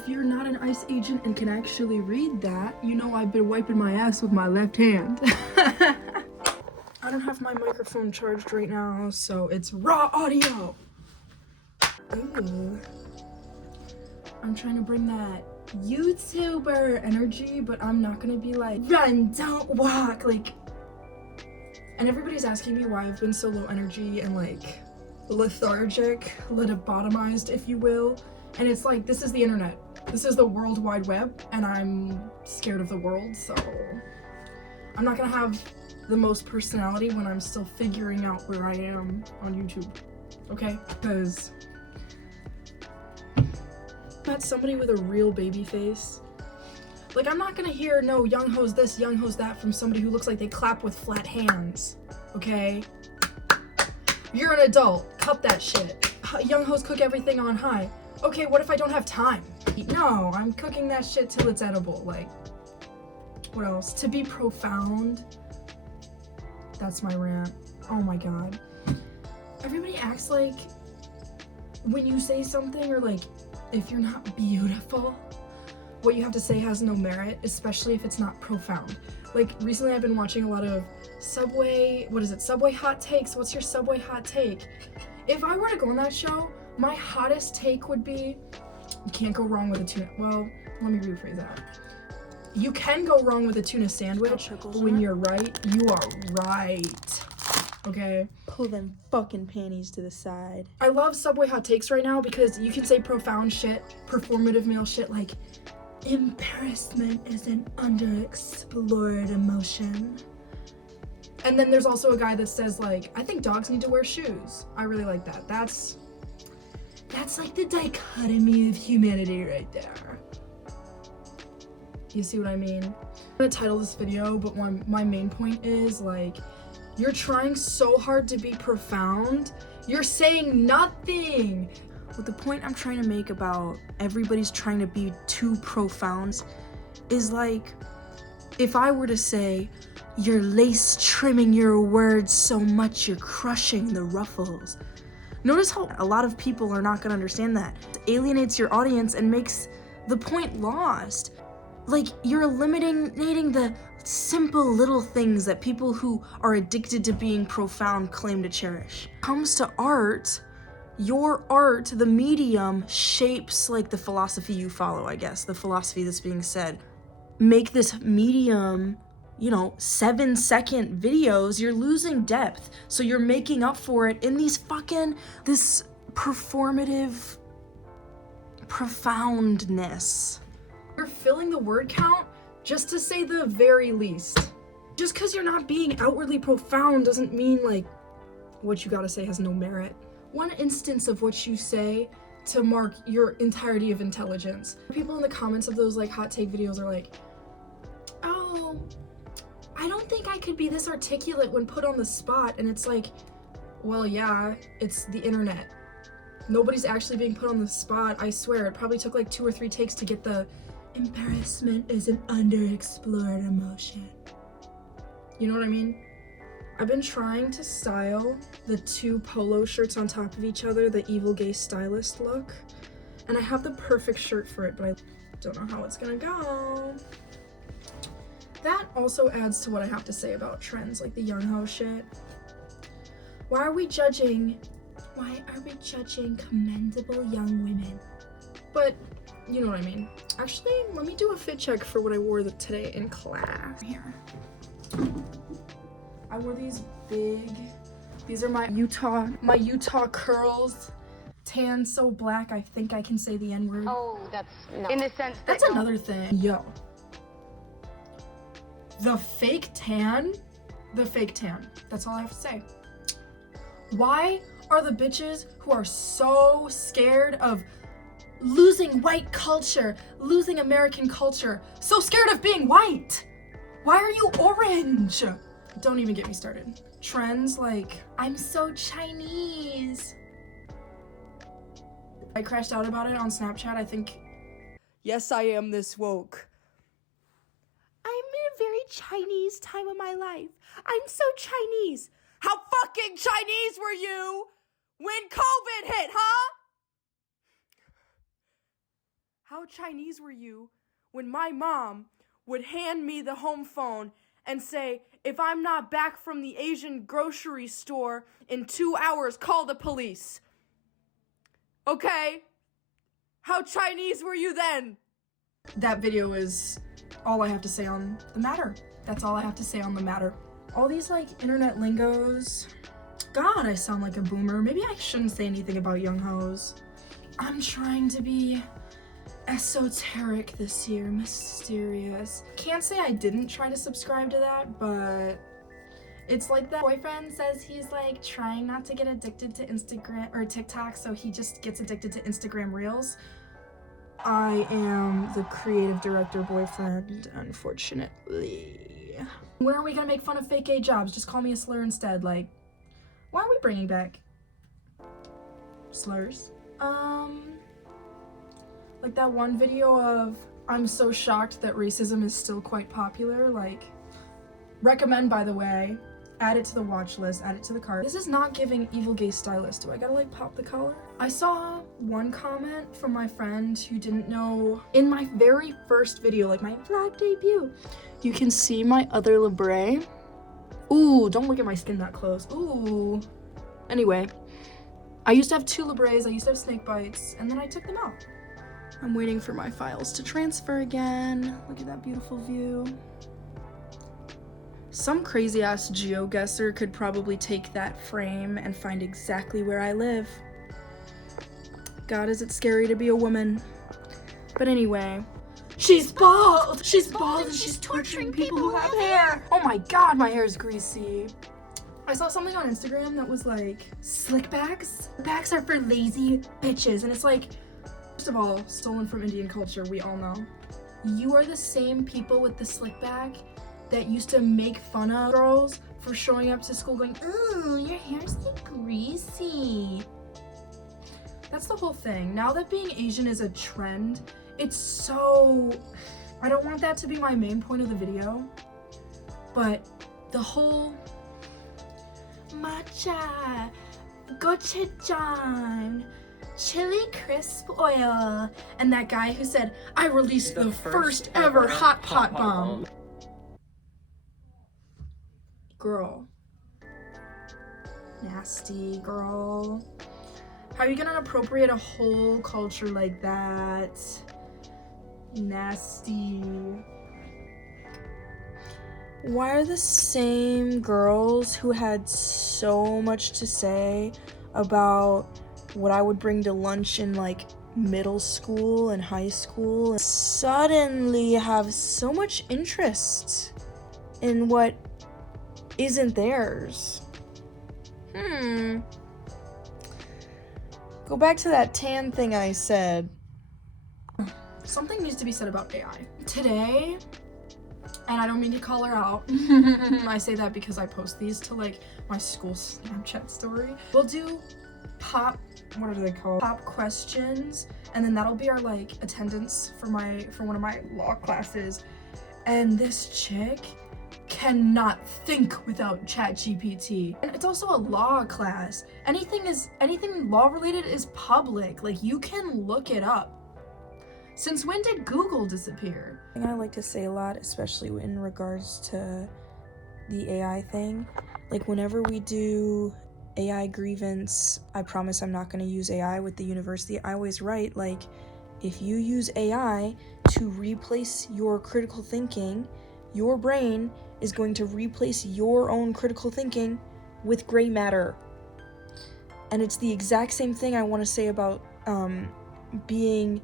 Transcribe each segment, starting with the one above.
if you're not an ICE agent and can actually read that, you know I've been wiping my ass with my left hand. I don't have my microphone charged right now, so it's raw audio. Ooh. I'm trying to bring that YouTuber energy, but I'm not gonna be like, run, don't walk, like. And everybody's asking me why I've been so low energy and like lethargic, lobotomized, if you will. And it's like, this is the internet. This is the World Wide Web, and I'm scared of the world, so I'm not gonna have the most personality when I'm still figuring out where I am on YouTube, okay? Because met somebody with a real baby face. Like, I'm not gonna hear no young hoes this, young hoes that from somebody who looks like they clap with flat hands, okay? You're an adult, cut that shit. Young hoes cook everything on high. Okay, what if I don't have time? No, I'm cooking that shit till it's edible. Like, what else? To be profound. That's my rant. Oh my god. Everybody acts like when you say something, or like, if you're not beautiful, what you have to say has no merit, especially if it's not profound. Like, recently I've been watching a lot of Subway hot takes. What's your Subway hot take? If I were to go on that show, my hottest take would be, you can't go wrong with a tuna. Well, let me rephrase that. You can go wrong with a tuna sandwich, but when you're right, you are right. Okay? Pull them fucking panties to the side. I love Subway hot takes right now because you can say profound shit, performative male shit like, embarrassment is an underexplored emotion. And then there's also a guy that says like, I think dogs need to wear shoes. I really like that. That's like the dichotomy of humanity right there. You see what I mean? I'm gonna title this video, but my main point is like, you're trying so hard to be profound, you're saying nothing. But the point I'm trying to make about everybody's trying to be too profound is like, if I were to say, you're lace trimming your words so much you're crushing the ruffles. Notice how a lot of people are not gonna understand that. It alienates your audience and makes the point lost. Like, you're eliminating the simple little things that people who are addicted to being profound claim to cherish. When it comes to art, your art, the medium, shapes like the philosophy you follow, I guess, the philosophy that's being said. Make this medium, 7-second videos, you're losing depth. So you're making up for it in this performative profoundness. You're filling the word count just to say the very least. Just because you're not being outwardly profound doesn't mean like what you gotta say has no merit. One instance of what you say to mark your entirety of intelligence. People in the comments of those like hot take videos are like, oh, I don't think I could be this articulate when put on the spot. And it's like, well, yeah, it's the internet. Nobody's actually being put on the spot. I swear, it probably took like 2 or 3 takes to get the embarrassment is an underexplored emotion. You know what I mean? I've been trying to style the 2 polo shirts on top of each other, the evil gay stylist look. And I have the perfect shirt for it, but I don't know how it's gonna go. That also adds to what I have to say about trends, like the young ho shit. Why are we judging commendable young women? But you know what I mean. Actually, let me do a fit check for what I wore today in class. Here. I wore these are my Utah curls. Tan so black, I think I can say the N-word. Oh, that's no. In the sense that that's another thing. Yo. The fake tan. That's all I have to say. Why are the bitches who are so scared of losing white culture, losing American culture, so scared of being white? Why are you orange? Don't even get me started. Trends like, I'm so Chinese. I crashed out about it on Snapchat, I think. Yes, I am this woke. I'm in a very Chinese time of my life. I'm so Chinese. How fucking Chinese were you when COVID hit, huh? How Chinese were you when my mom would hand me the home phone and say, if I'm not back from the Asian grocery store in 2 hours, call the police? Okay? How Chinese were you then? That video is all I have to say on the matter. That's all I have to say on the matter. All these like internet lingos. God, I sound like a boomer. Maybe I shouldn't say anything about young hoes. I'm trying to be esoteric this year, mysterious. Can't say I didn't try to subscribe to that, but it's like that boyfriend says he's like trying not to get addicted to Instagram or TikTok, so he just gets addicted to Instagram Reels. I am the creative director boyfriend, unfortunately. When are we gonna make fun of fake gay jobs? Just call me a slur instead. Like, why are we bringing back slurs? Like that one video of I'm so shocked that racism is still quite popular. Like, recommend, by the way. Add it to the watch list, add it to the cart. This is not giving evil gay stylist. Do I gotta like pop the collar? I saw one comment from my friend who didn't know in my very first video, like my vlog debut. You can see my other labrae. Ooh, don't look at my skin that close. Ooh. Anyway, I used to have 2 labraes, I used to have snake bites, and then I took them out. I'm waiting for my files to transfer again. Look at that beautiful view. Some crazy ass geoguesser could probably take that frame and find exactly where I live. God, is it scary to be a woman. But anyway, she's bald! She's bald and she's torturing people who have hair! Oh my god, my hair is greasy. I saw something on Instagram that was like, slick backs? Backs are for lazy bitches. And it's like, first of all, stolen from Indian culture, we all know. You are the same people with the slick back that used to make fun of girls for showing up to school going, ooh, your hair's like greasy. That's the whole thing. Now that being Asian is a trend, it's so... I don't want that to be my main point of the video, but the whole matcha, gochujang, chili crisp oil, and that guy who said, I released the first ever hot pot bomb. Girl. Nasty, girl. How are you gonna appropriate a whole culture like that? Nasty. Why are the same girls who had so much to say about what I would bring to lunch in like middle school and high school suddenly have so much interest in what isn't theirs? Go back to that tan thing I said. Something needs to be said about AI. Today, and I don't mean to call her out, I say that because I post these to like my school Snapchat story. We'll do pop, what are they called? Pop questions, and then that'll be our like attendance for one of my law classes. And this chick cannot think without ChatGPT. And it's also a law class. Anything law related is public. Like, you can look it up. Since when did Google disappear? Thing I like to say a lot, especially in regards to the AI thing, like whenever we do AI grievance, I promise I'm not going to use AI with the university. I always write, like, if you use AI to replace your critical thinking, your brain is going to replace your own critical thinking with gray matter. And it's the exact same thing I want to say about being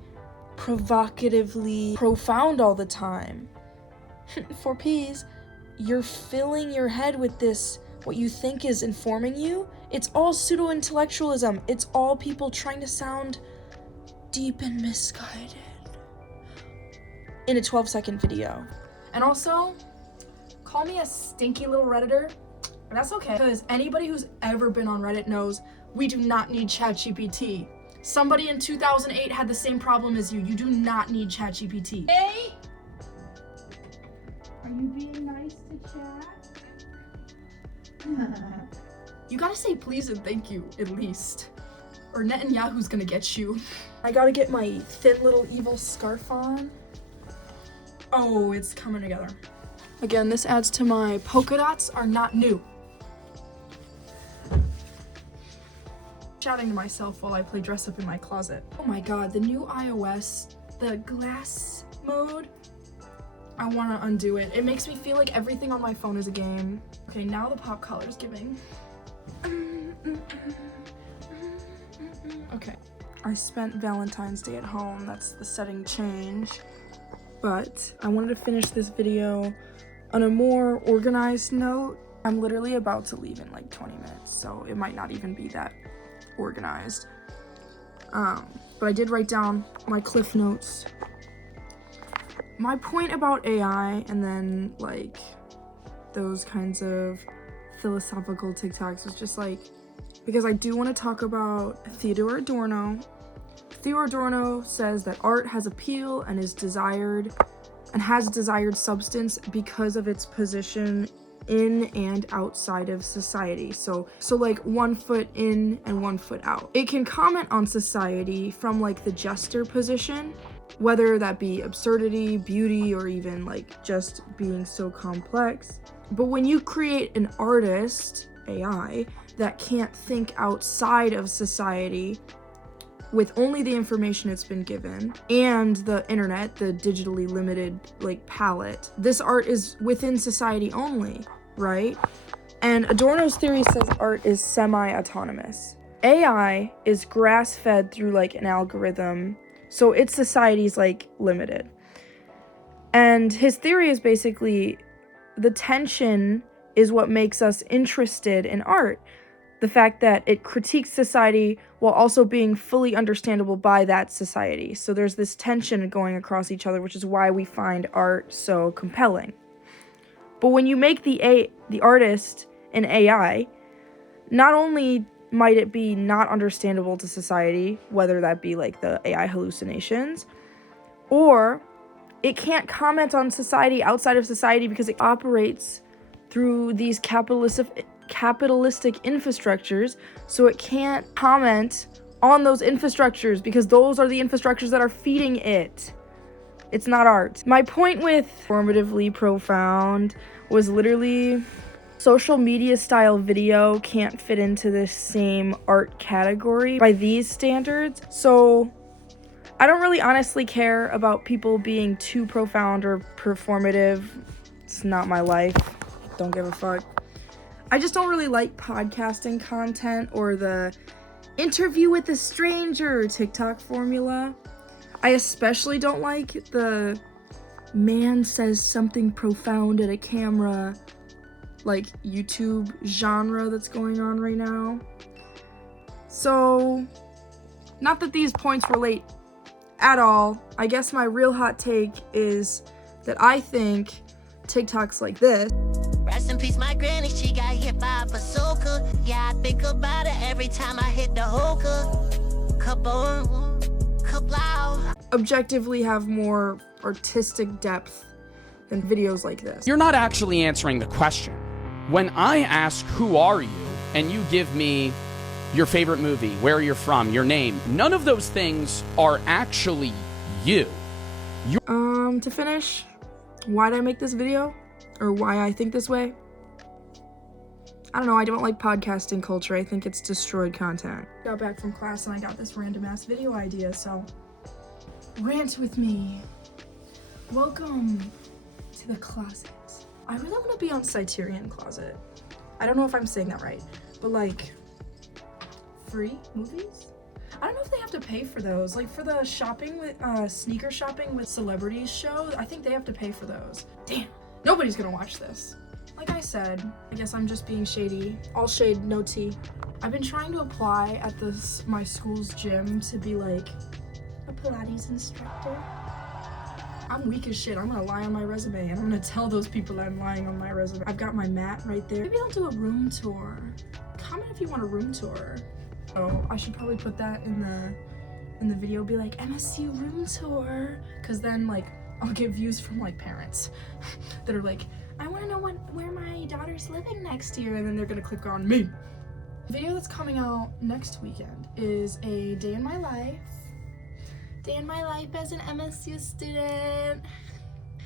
provocatively profound all the time. For P's, you're filling your head with this, what you think is informing you. It's all pseudo-intellectualism. It's all people trying to sound deep and misguided in a 12-second video. And also, call me a stinky little Redditor, but that's okay, because anybody who's ever been on Reddit knows we do not need ChatGPT. Somebody in 2008 had the same problem as you. You do not need ChatGPT. Hey! Are you being nice to chat? You gotta say please and thank you, at least. or Netanyahu's gonna get you. I gotta get my thin little evil scarf on. Oh, it's coming together. Again, this adds to my polka dots are not new. Shouting to myself while I play dress up in my closet. Oh my god, the new iOS, the glass mode, I want to undo it. It makes me feel like everything on my phone is a game. Okay, now the pop color is giving. Okay. I spent Valentine's Day at home. That's the setting change. But I wanted to finish this video on a more organized note. I'm literally about to leave in like 20 minutes, so it might not even be that organized. But I did write down my cliff notes. My point about AI and then like those kinds of philosophical TikToks was just like, because I do want to talk about Theodore Adorno. Theodore Adorno says that art has appeal and is desired and has desired substance because of its position in and outside of society. So like 1 foot in and 1 foot out. It can comment on society from like the jester position, whether that be absurdity, beauty, or even like just being so complex. But when you create an artist, AI, that can't think outside of society with only the information it's been given and the internet, the digitally limited like palette, this art is within society only, right? And Adorno's theory says art is semi-autonomous. AI is grass-fed through like an algorithm, so its society's like limited. And his theory is basically the tension is what makes us interested in art. The fact that it critiques society while also being fully understandable by that society. So there's this tension going across each other, which is why we find art so compelling. But when you make the artist an AI, not only might it be not understandable to society, whether that be like the AI hallucinations, or it can't comment on society outside of society because it operates through these capitalistic infrastructures, so it can't comment on those infrastructures because those are the infrastructures that are feeding it. It's not art. My point with formatively profound was literally social media style video can't fit into this same art category by these standards. So I don't really honestly care about people being too profound or performative. It's not my life. Don't give a fuck. I just don't really like podcasting content or the interview with a stranger TikTok formula. I especially don't like the man says something profound at a camera like YouTube genre that's going on right now. So, not that these points relate at all. I guess my real hot take is that I think TikToks like this. Rest in peace, my granny, she got hit by a bazooka. Yeah, I think about it every time I hit the hookah. Kaboom, kablow. Objectively have more artistic depth than videos like this. You're not actually answering the question. When I ask, who are you, and you give me your favorite movie, where you're from, your name, none of those things are actually you. To finish, why did I make this video? Or why I think this way? I don't know, I don't like podcasting culture. I think it's destroyed content. Got back from class and I got this random ass video idea, so rant with me. Welcome to the closet. I really want to be on Criterion Closet. I don't know if I'm saying that right, but like free movies? I don't know if they have to pay for those. Like for the shopping with sneaker shopping with celebrities show, I think they have to pay for those. Damn. Nobody's gonna watch this. Like I said, I guess I'm just being shady. All shade, no tea. I've been trying to apply at my school's gym to be like a Pilates instructor. I'm weak as shit. I'm gonna lie on my resume and I'm gonna tell those people I'm lying on my resume. I've got my mat right there. Maybe I'll do a room tour. Comment if you want a room tour. Oh, I should probably put that in the video, be like MSU room tour, cause then like I'll get views from like parents that are like, I want to know where my daughter's living next year, and then they're gonna click on me. The video that's coming out next weekend is a day in my life. Day in my life as an MSU student.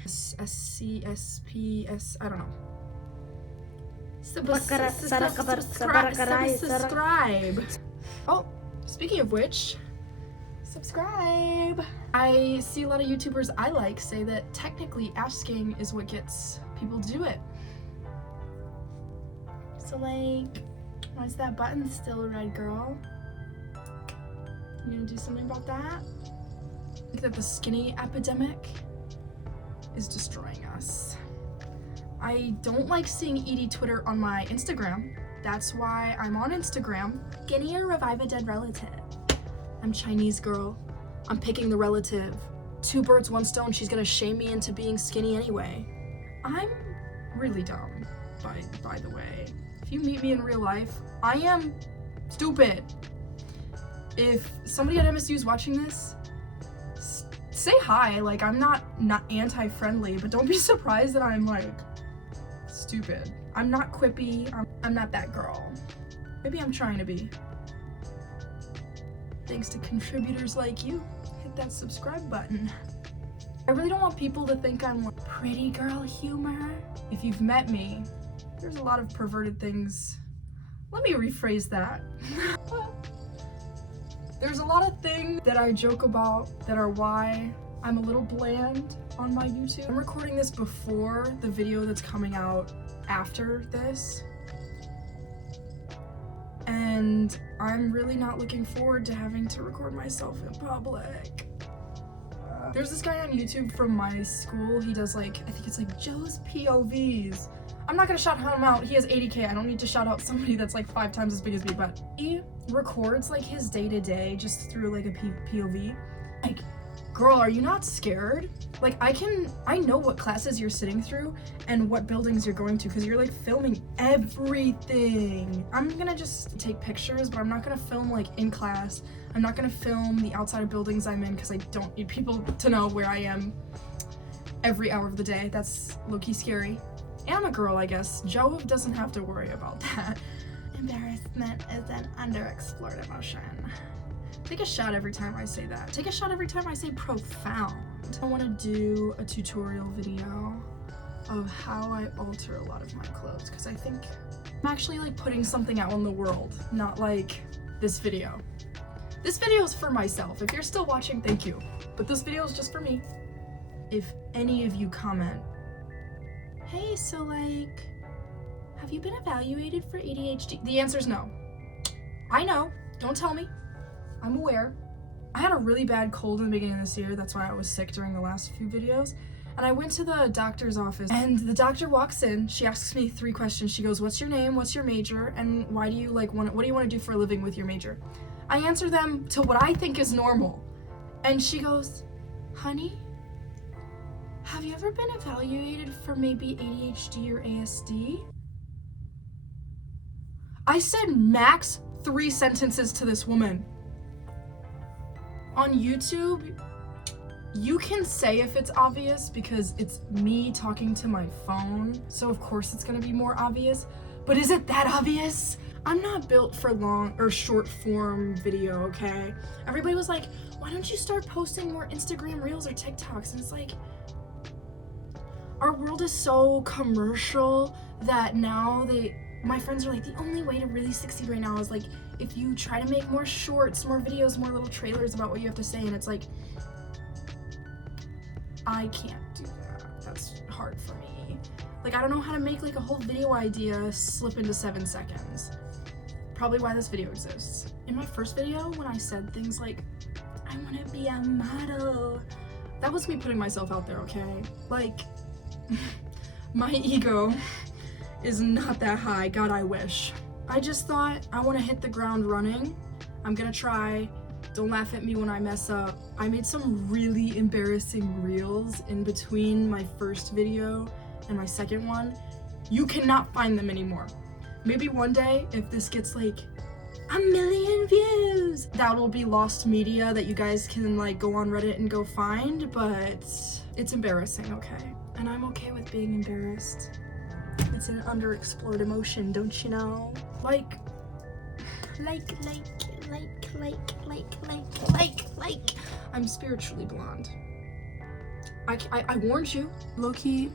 SCSPS, I don't know. Subscribe. Oh, speaking of which, subscribe. I see a lot of YouTubers I like say that technically asking is what gets people to do it. So like, why is that button still red, girl? You gonna do something about that? I think that the skinny epidemic is destroying us. I don't like seeing Edie Twitter on my Instagram. That's why I'm on Instagram. Skinny or revive a dead relative. I'm Chinese girl. I'm picking the relative. 2 birds, 1 stone. She's gonna shame me into being skinny anyway. I'm really dumb, by the way. If you meet me in real life, I am stupid. If somebody at MSU is watching this, say hi. Like, I'm not anti-friendly, but don't be surprised that I'm like stupid. I'm not quippy. I'm not that girl. Maybe I'm trying to be. Thanks to contributors like you, hit that subscribe button. I really don't want people to think I'm like pretty girl humor. If you've met me, there's a lot of perverted things. Let me rephrase that. There's a lot of things that I joke about that are why I'm a little bland on my YouTube. I'm recording this before the video that's coming out after this. And I'm really not looking forward to having to record myself in public. There's this guy on YouTube from my school. He does like, I think it's like Joe's POVs. I'm not gonna shout him out. He has 80K. I don't need to shout out somebody that's like 5 times as big as me, but he records like his day-to-day just through like a POV. Like, girl, are you not scared? Like, I know what classes you're sitting through and what buildings you're going to because you're like filming everything. I'm gonna just take pictures, but I'm not gonna film like in class. I'm not gonna film the outside of buildings I'm in because I don't need people to know where I am every hour of the day. That's low-key scary. And I'm a girl, I guess. Joe doesn't have to worry about that. Embarrassment is an underexplored emotion. Take a shot every time I say that. Take a shot every time I say profound. I want to do a tutorial video of how I alter a lot of my clothes because I think I'm actually like putting something out in the world, not like this video. This video is for myself. If you're still watching, thank you. But this video is just for me. If any of you comment, hey, so like, have you been evaluated for ADHD? The answer is no. I know, don't tell me. I'm aware. I had a really bad cold in the beginning of this year. That's why I was sick during the last few videos. And I went to the doctor's office and the doctor walks in. She asks me 3 questions. She goes, what's your name? What's your major? And why do you like what do you want to do for a living with your major? I answer them to what I think is normal. And she goes, honey, have you ever been evaluated for maybe ADHD or ASD? I said max 3 sentences to this woman. On YouTube, you can say if it's obvious because it's me talking to my phone, so of course it's gonna be more obvious, but is it that obvious? I'm not built for long or short form video, okay? Everybody was like, why don't you start posting more Instagram Reels or TikToks? And it's like, our world is so commercial that now my friends are like, the only way to really succeed right now is like, if you try to make more shorts, more videos, more little trailers about what you have to say, and it's like, I can't do that. That's hard for me. Like, I don't know how to make like a whole video idea slip into 7 seconds. Probably why this video exists. In my first video, when I said things like, I want to be a model, that was me putting myself out there, okay? Like, my ego is not that high. God, I wish. I just thought I want to hit the ground running. I'm gonna try. Don't laugh at me when I mess up. I made some really embarrassing reels in between my first video and my second one. You cannot find them anymore. Maybe one day, if this gets like 1 million views, that will be lost media that you guys can like go on Reddit and go find, but it's embarrassing, okay? And I'm okay with being embarrassed. It's an underexplored emotion, don't you know? Like, I'm spiritually blonde. I warned you. Loki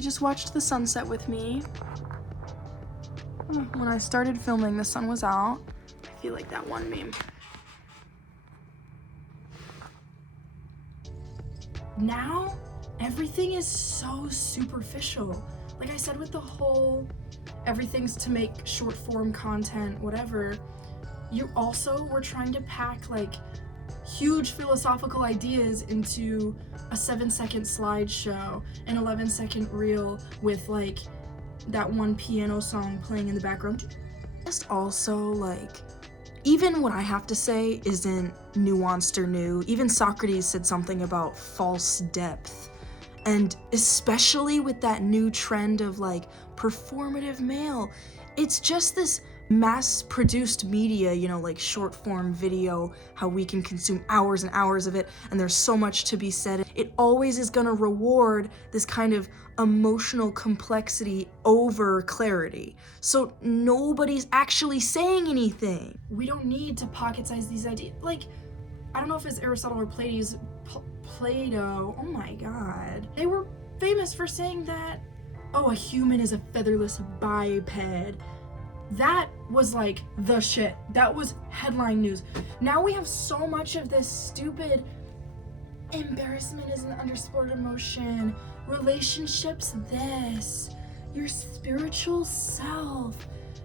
just watched the sunset with me. When I started filming, the sun was out. I feel like that one meme. Now, everything is so superficial. Like I said with the whole everything's to make short form content, whatever, you also were trying to pack like huge philosophical ideas into a 7-second slideshow, an 11-second reel with like that one piano song playing in the background. Just also, like, even what I have to say isn't nuanced or new. Even Socrates said something about false depth. And especially with that new trend of like performative male, it's just this mass-produced media, you know, like short-form video, how we can consume hours and hours of it, and there's so much to be said. It always is gonna reward this kind of emotional complexity over clarity. So nobody's actually saying anything. We don't need to pocket-size these ideas. Like, I don't know if it's Aristotle or Plato, oh my god. They were famous for saying that, oh, a human is a featherless biped. That was like the shit. That was headline news. Now we have so much of this stupid embarrassment is an underscored emotion, relationships this, your spiritual self,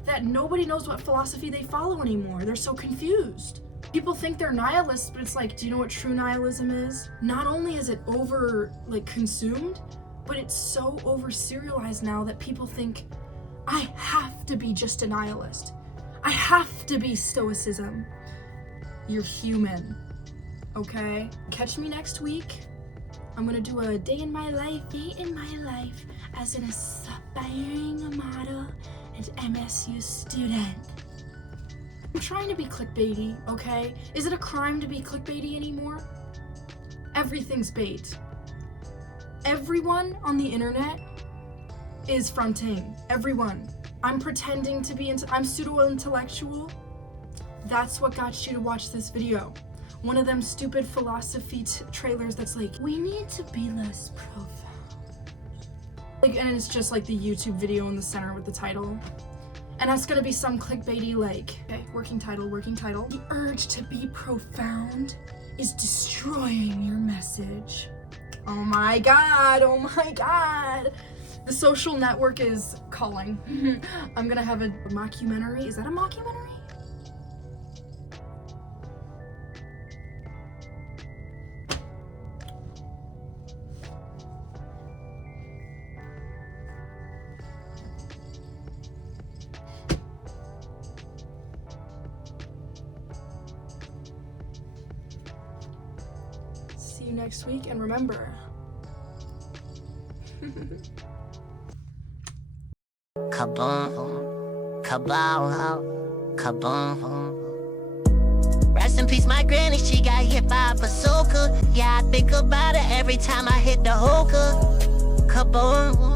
that nobody knows what philosophy they follow anymore. They're so confused. People think they're nihilists, but it's like, do you know what true nihilism is? Not only is it over like consumed, but it's so over serialized now that people think I have to be just a nihilist. I have to be stoicism. You're human, okay? Catch me next week. I'm gonna do a day in my life as an aspiring model and MSU student. I'm trying to be clickbaity, okay? Is it a crime to be clickbaity anymore? Everything's bait. Everyone on the internet is fronting. Everyone. I'm pretending to be I'm pseudo-intellectual. That's what got you to watch this video. One of them stupid philosophy trailers that's like, we need to be less profound. Like, and it's just like the YouTube video in the center with the title. And that's gonna be some clickbaity like, okay, working title. The urge to be profound is destroying your message. Oh my god. The Social Network is calling. I'm gonna have a mockumentary. Is that a mockumentary? See you next week, and remember, Kaboom, kabow, kaboom. Rest in peace, my granny, she got hit by a bazooka. Yeah, I think about it every time I hit the hookah. Kaboom.